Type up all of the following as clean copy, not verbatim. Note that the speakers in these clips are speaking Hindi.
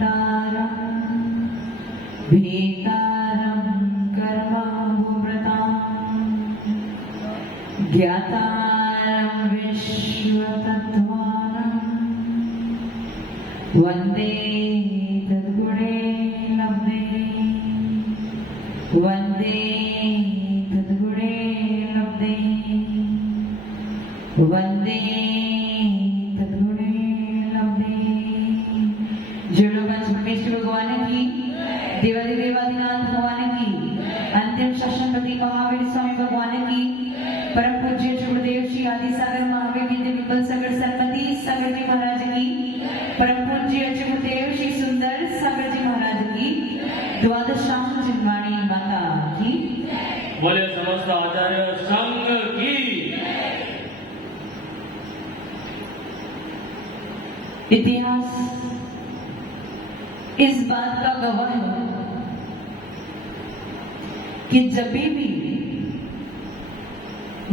नेतारं भेतारं कर्मामृतां ज्ञातारं विश्वतत्त्वानं वन्दे तद्गुणे लब्धे वन्दे तद्गुणे लब्धे वन्दे तद्गुणे लब्धे। जोड़ो पंचमेश्वर भगवान की, देवादि देवादिनाथ भगवान की, अंतिम शासनपति महावीर स्वामी भगवान की, परम पूज्य गुरुदेव श्री आदि सागर महावीर विद्या विपुल सागर सरस्वती सागर जी महाराज की, परम पूज्य गुरुदेव श्री सुंदर सागर जी महाराज की, द्वादशांग जिनवाणी माता की, बोले समस्त आचार्य संघ की। इतिहास इस बात का गवाह है कि जब भी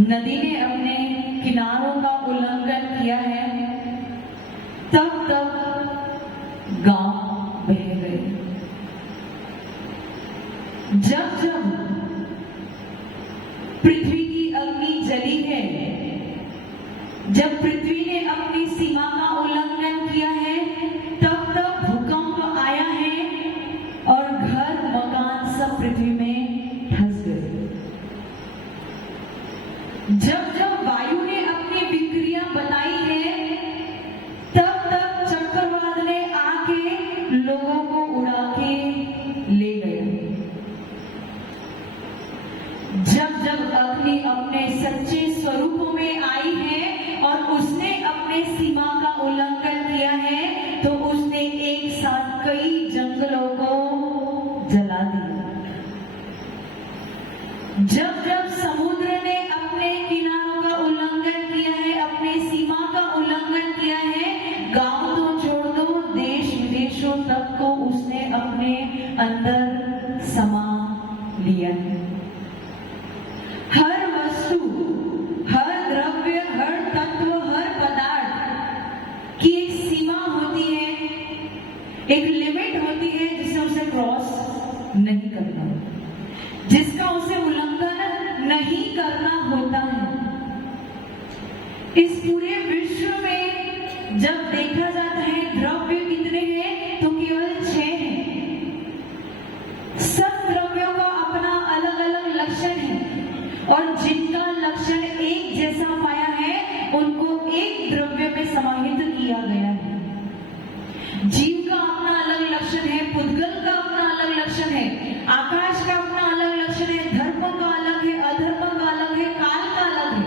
नदी ने अपने किनारों का उल्लंघन किया है तब तब गांव बह गए। जब जब पृथ्वी की अग्नि जली है, जब पृथ्वी ने अपनी सीमा का उल्लंघन किया है तब तब भूकंप आया है और घर मकान सब पृथ्वी में धंस गए। जब जब वायु ने अपनी विक्रिया बताई है तब तब चक्रवात ने आके लोगों को उड़ा के ले गए। जब जब अग्नि अपने सच्चे स्वरूपों में आई है और उसने अपने सीमा का उल्लंघन किया है तो उसने एक साथ कई जंगलों को जला दिया। जब जब समुद्र ने अपने किनारों का उल्लंघन किया है, अपने सीमा का उल्लंघन किया है, गांव तो छोड़ दो, देश विदेशों तक को उसने अपने अंदर समा लिया है। हर वस्तु, हर द्रव्य, हर तत्व, हर पदार्थ की एक सीमा होती है, एक लिमिट होती है जिसे उसे क्रॉस नहीं करना, जिसका उसे उल्लंघन नहीं करना होता है। इस पूरे विश्व में जब देखा जाता है द्रव्य कितने हैं तो केवल 6 हैं। सब द्रव्यों का अपना अलग अलग लक्षण है और जिनका लक्षण एक जैसा पाया है उनको एक द्रव्य में समाहित किया गया है। जीव का अपना अलग लक्षण है, पुद्गल का अपना अलग लक्षण है, आकाश का अपना अलग लक्षण है, धर्म का अलग है, अधर्म का अलग है, काल का अलग है।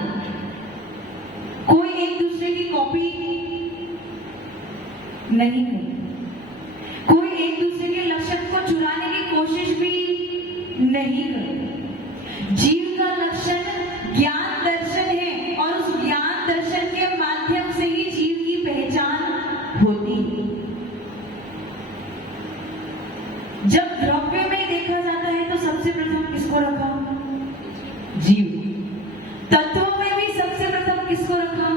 कोई एक दूसरे की कॉपी नहीं है, कोई एक दूसरे के लक्षण को चुराने की कोशिश भी नहीं करे। जीव का लक्षण ज्ञान दर्शन है और उस ज्ञान दर्शन के माध्यम से ही जीव की पहचान होती है। जब द्रव्य में देखा जाता है तो सबसे प्रथम किसको रखा? जीव। तत्वों में भी सबसे प्रथम किसको रखा?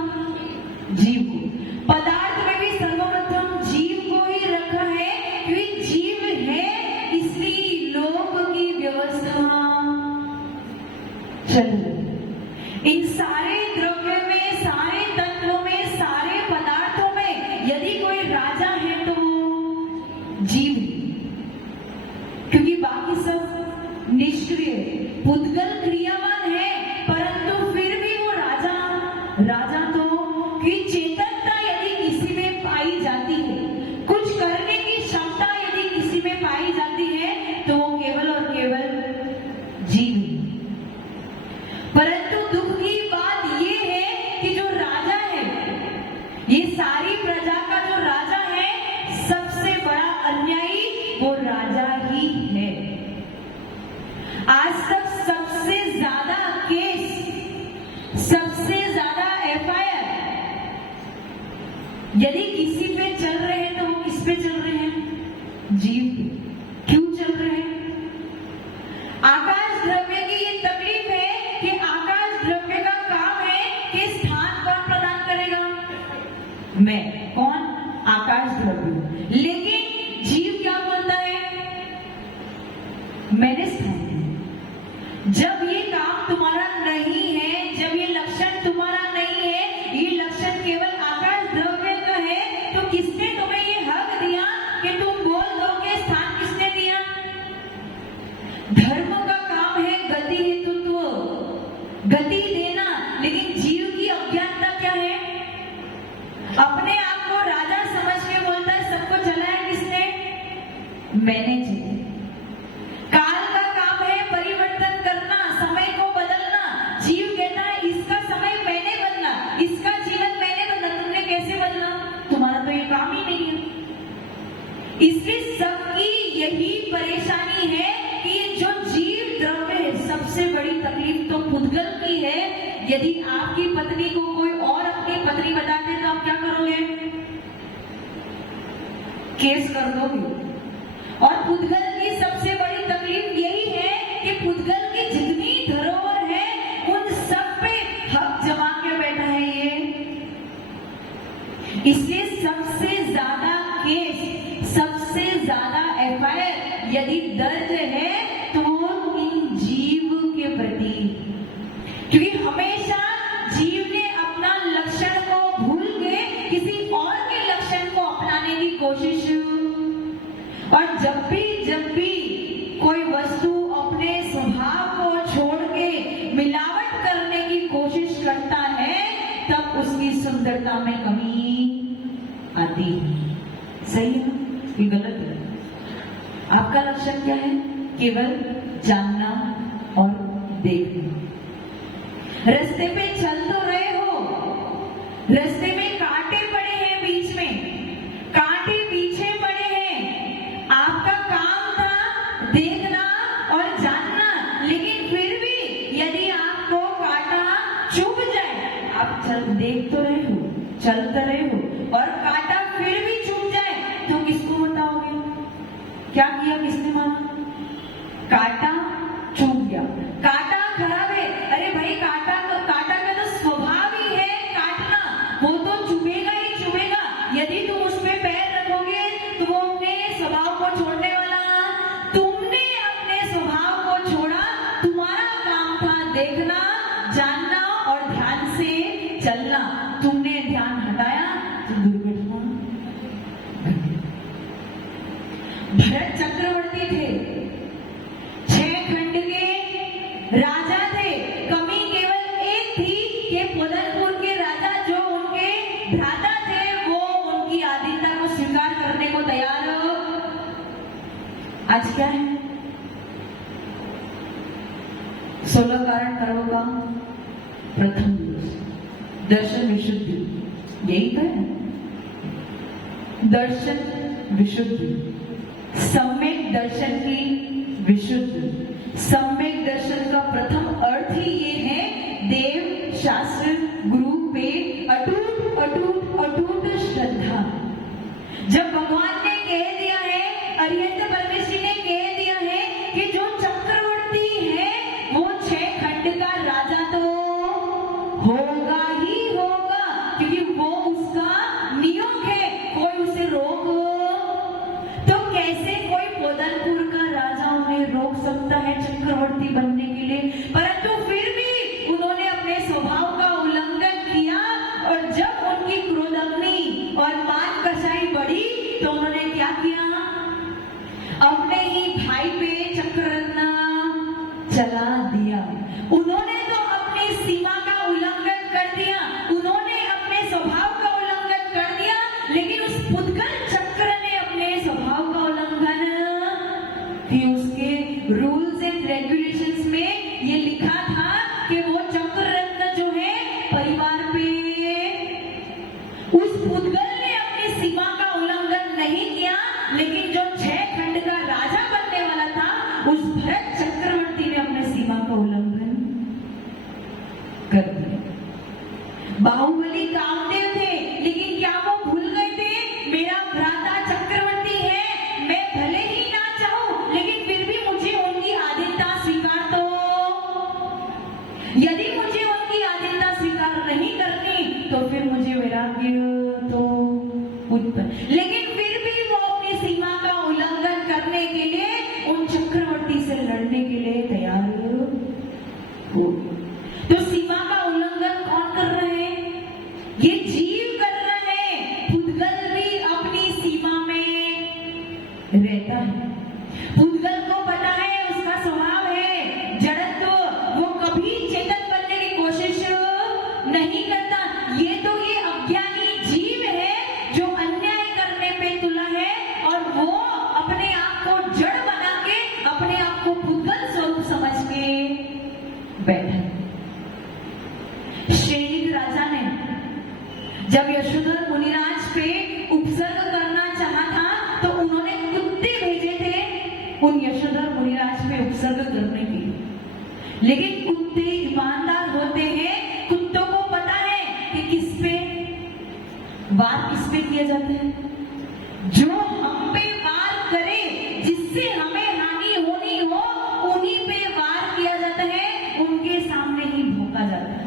जीव को। पदार्थ में भी सर्वप्रथम जीव को ही रखा है क्योंकि जीव है इसलिए लोक की व्यवस्था चल रही। इन सारे द्रव्य में, सारे तत्वों में, सारे पदार्थों में यदि कोई राजा है तो वो जीव, क्योंकि बाकी सब निष्क्रिय, पुद्गल क्रियावान है परंतु फिर भी वो राजा तो कि चेतनता यदि किसी में पाई जाती है, कुछ करने की क्षमता यदि किसी में पाई जाती है तो वो केवल और केवल जीव। परंतु दुख की बात ये है कि जो राजा है, ये सारी प्रजा का जो राजा है, सबसे बड़ा अन्यायी वो राजा ही है। आज तक सबसे ज्यादा केस, सबसे ज्यादा FIR यदि किसी पे चल रहे हैं तो वो किस पे चल रहे हैं? जीव पे। क्यों चल रहे हैं? आकाश द्रव्य की ये तकलीफ है कि आकाश द्रव्य का काम है कि स्थान कौन प्रदान करेगा? मैं। कौन? आकाश द्रव्य। लेकिन जीव मैंने स्थान दिया। जब ये काम तुम्हारा नहीं है, जब ये लक्षण तुम्हारा नहीं है, ये लक्षण केवल आकाश द्रव्य का है, तो किसने तुम्हें ये हक दिया कि तुम बोल दो कि स्थान किसने दिया? धर्म का काम है गति हेतुत्व, गति देना, लेकिन जीव की अज्ञानता क्या है? अपने आप को राजा समझ के बोलता है सबको चलाया किसने? मैंने जी। काल का काम है परिवर्तन करना, समय को बदलना। जीव कहता है इसका समय मैंने बदला, इसका जीवन मैंने बदला। तुमने कैसे बदला? तुम्हारा तो ये काम ही नहीं है। इसलिए सबकी यही परेशानी है कि जो जीव द्रव्य है, सबसे बड़ी तकलीफ तो पुद्गल की है। यदि आपकी पत्नी को कोई और अपनी पत्नी बता दे तो आप क्या करोगे? केस कर दोगे। और पुद्गल की सबसे बड़ी तकलीफ यही है कि पुद्गल की जितनी धरोहर है उन सब पे हक जमा के बैठा है ये। इसलिए सबसे ज्यादा केस, सबसे ज्यादा एफआईआर यदि दर्ज है तो इन जीव के प्रति, क्योंकि हमेशा जीव ने अपना लक्षण को भूल के किसी और के लक्षण को अपनाने की कोशिश, और जब भी कोई वस्तु अपने स्वभाव को छोड़ के मिलावट करने की कोशिश करता है तब उसकी सुंदरता में कमी आती है। सही है कि गलत है? आपका लक्षण क्या है? केवल जानना और देखना। रास्ते पे चल तो रहे हो, रास्ते में कांटे पड़े हैं, बीच में कांटे पीछे पड़े हैं। आपका काम था देखना और जानना, लेकिन फिर भी यदि आपको कांटा चुभ जाए, आप देख तो रहे हो, चल तो रहे हो, और कांटा फिर भी चुभ जाए तो किसको बताओगे? क्या किया किसने? माना कांटा चुभ गया, कांटा खराब है। अरे भाई कांटा का तो स्वभाव ही है काटना, वो तो चुभेगा ही चुभेगा। यदि तुम उसमें पैर रखोगे तो वो अपने स्वभाव को छोड़ने वाला। तुमने अपने स्वभाव को छोड़ा, तुम्हारा काम था देखना, जानना और ध्यान से चलना। तुमने ध्यान हटाया तो दुर्घटना। भरत चक्रवर्ती थे, 6 खंड के राजा थे। कमी केवल एक थी कि पोदलपुर के राजा जो उनके भ्राता थे वो उनकी आधीनता को स्वीकार करने को तैयार हो। आज क्या है? 16 कारण कर्मों का प्रथम दिवस, दर्शन विशुद्धि, यही तो है। दर्शन विशुद्धि, सम्यक दर्शन की विशुद्धि। सम्यक दर्शन का प्रथम अर्थ ही ये है देव शास्त्र गुरु पे अटूट अटूट अटूट श्रद्धा। जब भगवान ने कह दिया है, अरिहंत परमेश्वरी ने कह दिया है कि जो चक्रवर्ती है वो 6 खंड का राजा तो होगा ही होगा, क्योंकि वो उसका नियोग है, कोई उसे रोक तो कैसे कोई पोदलपुर का राजा उन्हें रोक सकता है चक्रवर्ती बनने के लिए? परंतु फिर भी उन्होंने अपने स्वभाव का उल्लंघन किया, और जब उनकी क्रोधाग्नि और मान कसाई बढ़ी तो उन्होंने क्या किया? अपने ही भाई पे चक्ररत्न चला दिया। उन्होंने तो अपनी सीमा का उल्लंघन कर दिया, उन्होंने अपने स्वभाव का उल्लंघन कर दिया, लेकिन उस पुद्गल चक्र ने अपने स्वभाव का उल्लंघन कि उसके रूल्स एंड रेगुलेशंस में ये लिखा था कि वो चक्ररत्न जो है परिवार पे, उस पुद्गल ने अपनी सीमा का उल्लंघन नहीं किया, लेकिन जो 6 खंड का राजा बनने वाला था उस भरत चक्रवर्ती ने अपने सीमा का उल्लंघन कर दिया। बाहुबली कामदेव थे, लेकिन क्या वो भूल गए थे मेरा भ्राता चक्रवर्ती है, मैं भले ही ना चाहूं लेकिन फिर भी मुझे उनकी आधीनता स्वीकार दो। यदि मुझे उनकी आधीनता स्वीकार नहीं करनी तो फिर मुझे वैराग्य तो उत्पन्न, लेकिन फिर भी वो अपनी सीमा रहता है। पुद्गल को पता है उसका स्वभाव है जड़त्व, वो कभी चेतन बनने की कोशिश नहीं करता। ये अज्ञानी जीव है जो अन्याय करने पे तुला है और वो अपने आप को जड़ बना के अपने आप को पुद्गल स्वरूप समझ के बैठा। श्रेणिक राजा ने जब यशोधर मुनिराज पे उपसर्ग करना चाहा था तो उन्होंने कुत्ते भेजे थे उन यशोधर मुनिराज पे उपसर्ग करने के लिए। लेकिन कुत्ते ईमानदार होते हैं, कुत्तों को पता है कि किस पे वार किस पे किया जाता है। जो हम पे वार करे, जिससे हमें हानि होनी हो, उन्हीं पे वार किया जाता है, उनके सामने ही भौंका जाता है।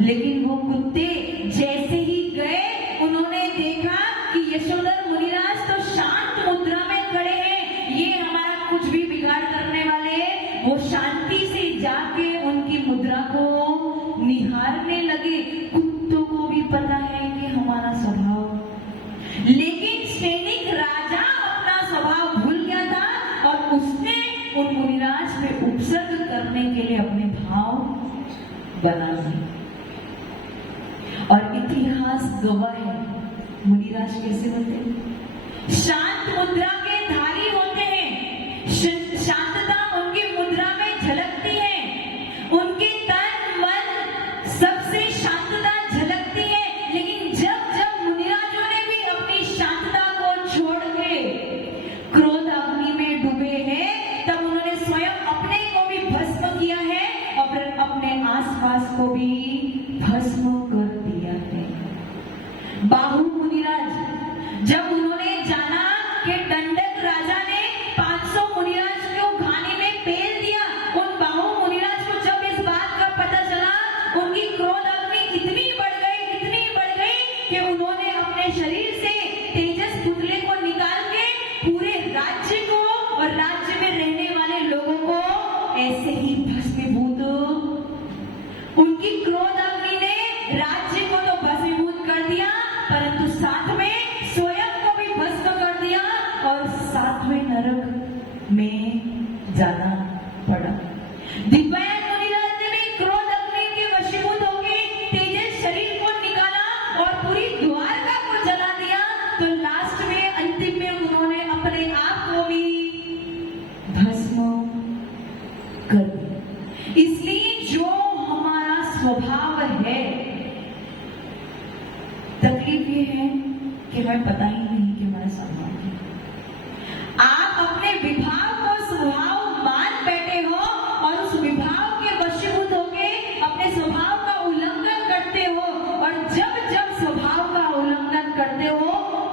लेकिन वो कुत्ते जैसे ही गए, उन्होंने देखा कि यशोधर मुनिराज तो शांत मुद्रा में खड़े हैं, ये हमारा कुछ भी बिगाड़ करने वाले। वो शांति से जाके उनकी मुद्रा को निहारने लगे। कुत्तों को भी पता है कि हमारा स्वभाव, लेकिन सैनिक राजा अपना स्वभाव भूल गया था और उसने उन मुनिराज पे उपसर्ग करने के लिए अपने भाव बना दिए। और इतिहास गवाह है मुनिराज कैसे होते हैं। शांत मुद्रा के धारी होते हैं, शांतता उनकी मुद्रा में झलकती है, उनके तन मन सबसे शांतता झलकती है। लेकिन जब जब मुनिराजों ने भी अपनी शांतता को छोड़ के क्रोध अग्नि में डूबे हैं, तब उन्होंने स्वयं अपने को भी भस्म किया है और फिर अपने आसपास को भी भस्म कर दिया है। बाहु मुनिराज जब उन्होंने जाना कि दंडक राजा ने 500 मुनिराज को घानी में पेल दिया, उन बाहु मुनिराज को जब इस बात का पता चला, उनकी क्रोध अग्नि इतनी बढ़ गई कि उन्होंने अपने शरीर से तेजस पुतले को निकाल के पूरे राज्य को और राज्य में रहने वाले लोगों को ऐसे ही भस्मीभूत, उनकी क्रोध अग्नि ने राज्य को तो भस्मीभूत कर दिया, परंतु साथ में स्वयं को भी भस्म कर दिया और सातवें नरक में जाना पड़ा। दिव्यायन मुनिराज ने भी क्रोध अग्नि के वशीभूत होकर तेजस शरीर को निकाला और पूरी द्वारका को जला दिया। तो लास्ट में, अंतिम में उन्होंने अपने आप को भी भस्म कर दिया। इसलिए जो हमारा स्वभाव है, तकलीफ ये है कि हमें पता ही नहीं कि हमारा स्वभाव है। आप अपने विभाव को स्वभाव मान बैठे हो और उस विभाव के वशीभूत होके अपने स्वभाव का उल्लंघन करते हो, और जब जब स्वभाव का उल्लंघन करते हो,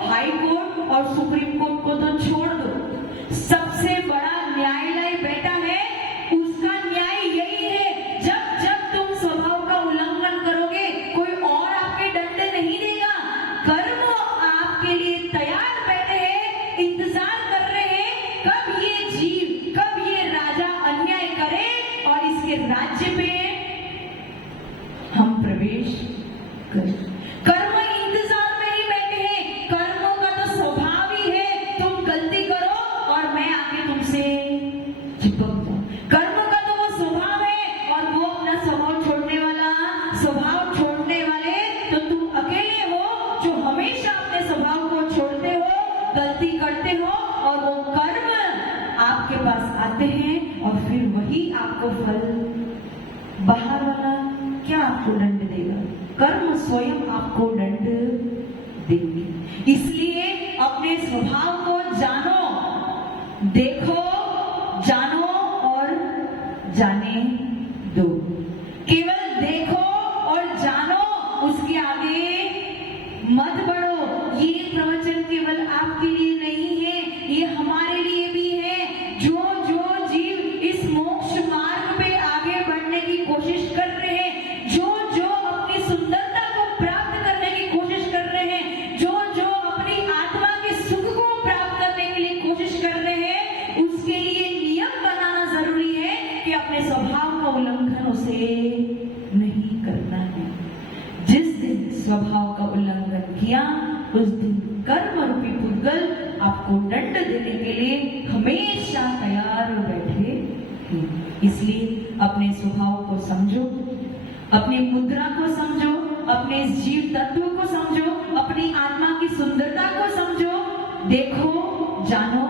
हाई कोर्ट और सुप्रीम कोर्ट को तो छोड़ दो, सबसे बड़ा न्यायालय बैठा है, उसका न्याय यही है। जब जब तुम स्वभाव का उल्लंघन करोगे, कोई और आपके दंड नहीं देगा। कर्म आपके लिए तैयार बैठे हैं, इंतजार कर रहे हैं कब ये जीव, कब ये राजा अन्याय करे और इसके राज्य पे हम प्रवेश करें। कर्म इंतजार में ही बैठे हैं। कर्मों का तो स्वभाव ही है, तुम गलती करो और मैं आके तुमसे चिपक जाऊं। कर्म का तो वो स्वभाव है और वो अपना स्वभाव छोड़ने वाला, स्वभाव छोड़ने वाले तो तुम अकेले हो जो हमेशा अपने स्वभाव को छोड़ते हो, गलती करते हो, और वो कर्म आपके पास आते हैं और फिर वही आपको फल, बाहर वाला क्या आपको दंड देगा, कर्म स्वयं आपको दंड देंगे। इसलिए अपने स्वभाव को जानो, देखो, जानो और जाने दो। केवल देखो और जानो, उसके आगे मत बढ़ो। ये प्रवचन केवल आपके लिए नहीं है, ये हमारे लिए भी है। जो जो जीव इस मोक्ष मार्ग पे आगे बढ़ने की कोशिश कर रहे हैं, जो जो अपनी सुंदरता को प्राप्त करने की कोशिश कर रहे हैं, जो जो अपनी आत्मा के सुख को प्राप्त करने के लिए कोशिश कर रहे हैं, उसके लिए नियम बनाना जरूरी है कि अपने स्वभाव का उल्लंघन उसे नहीं करना है। जिस दिन स्वभाव का उल्लंघन किया, उस दिन कर्म रूपी पुद्गल आपको दंड देने के लिए अपनी मुद्रा को समझो, अपने इस जीव तत्व को समझो, अपनी आत्मा की सुंदरता को समझो, देखो, जानो